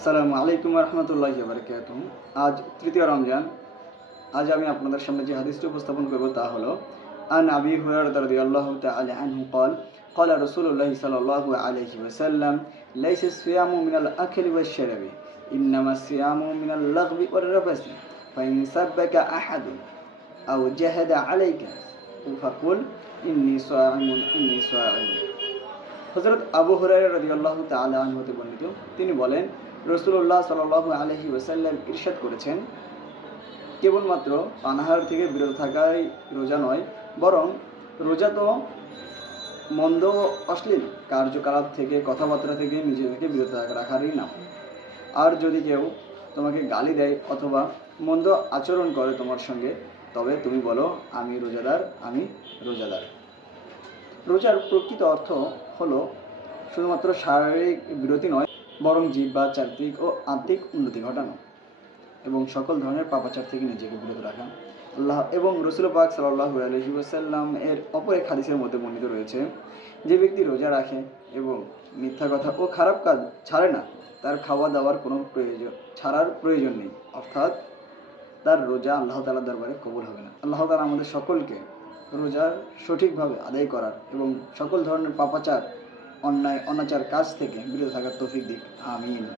আসসালামু আলাইকুম রহমতুল্লাহি ওয়া বারাকাতুহু। আজ তৃতীয় রমজান। আজ আমি আপনাদের সামনে যে হাদিসটি উপস্থাপন করব তা হলো আন আবি হুরায়রা রাদিয়াল্লাহু তাআলা আনহু قال قال رسول الله صلى الله عليه وسلم ليس الصيام من الأكل والشرب إنما الصيام من اللغو والرفث فإن سبك أحد أو جهد عليك فقل إني صائم إني صائم। হযরত আবু হুরায়রা রাদিয়াল্লাহু তাআলা আনহু হতে বর্ণিত, তিনি বলেন রাসূলুল্লাহ সাল্লাল্লাহু আলাইহি ওয়াসাল্লাম ইরশাদ করেছেন, কেবলমাত্র পানাহার থেকে বিরত থাকাই রোজা নয়, বরং রোজা তো মন্দ অশ্লীল কার্যকলাপ থেকে, কথাবার্তা থেকে নিজেদেরকে বিরত রাখারই নাম। আর যদি কেউ তোমাকে গালি দেয় অথবা মন্দ আচরণ করে তোমার সঙ্গে, তবে তুমি বলো আমি রোজাদার, আমি রোজাদার। রোজার প্রকৃত অর্থ হলো শুধুমাত্র শারীরিক বিরতি নয়, বরং জিহ্বা, চারিত্রিক ও আত্মিক উন্নতি ঘটানো এবং সকল ধরনের পাপাচার থেকে নিজেকে বিরত রাখা। আল্লাহ এবং রসুল পাক সাল্লাল্লাহু আলাইহি ওয়াসাল্লাম এর অপর এক হাদিসের মধ্যে বর্ণিত রয়েছে, যে ব্যক্তি রোজা রাখে এবং মিথ্যা কথা ও খারাপ কাজ ছাড়ে না, তার খাওয়া দাওয়ার কোনো ছাড়ার প্রয়োজন নেই, অর্থাৎ তার রোজা আল্লাহ তাআলার দরবারে কবুল হবে না। আল্লাহ তাআলা আমাদের সকলকে রোজার সঠিকভাবে আদায় করার এবং সকল ধরনের পাপাচার, অন্যায় অনাচার কাজ থেকে বিরত থাকার তৌফিক দিক। আমিন।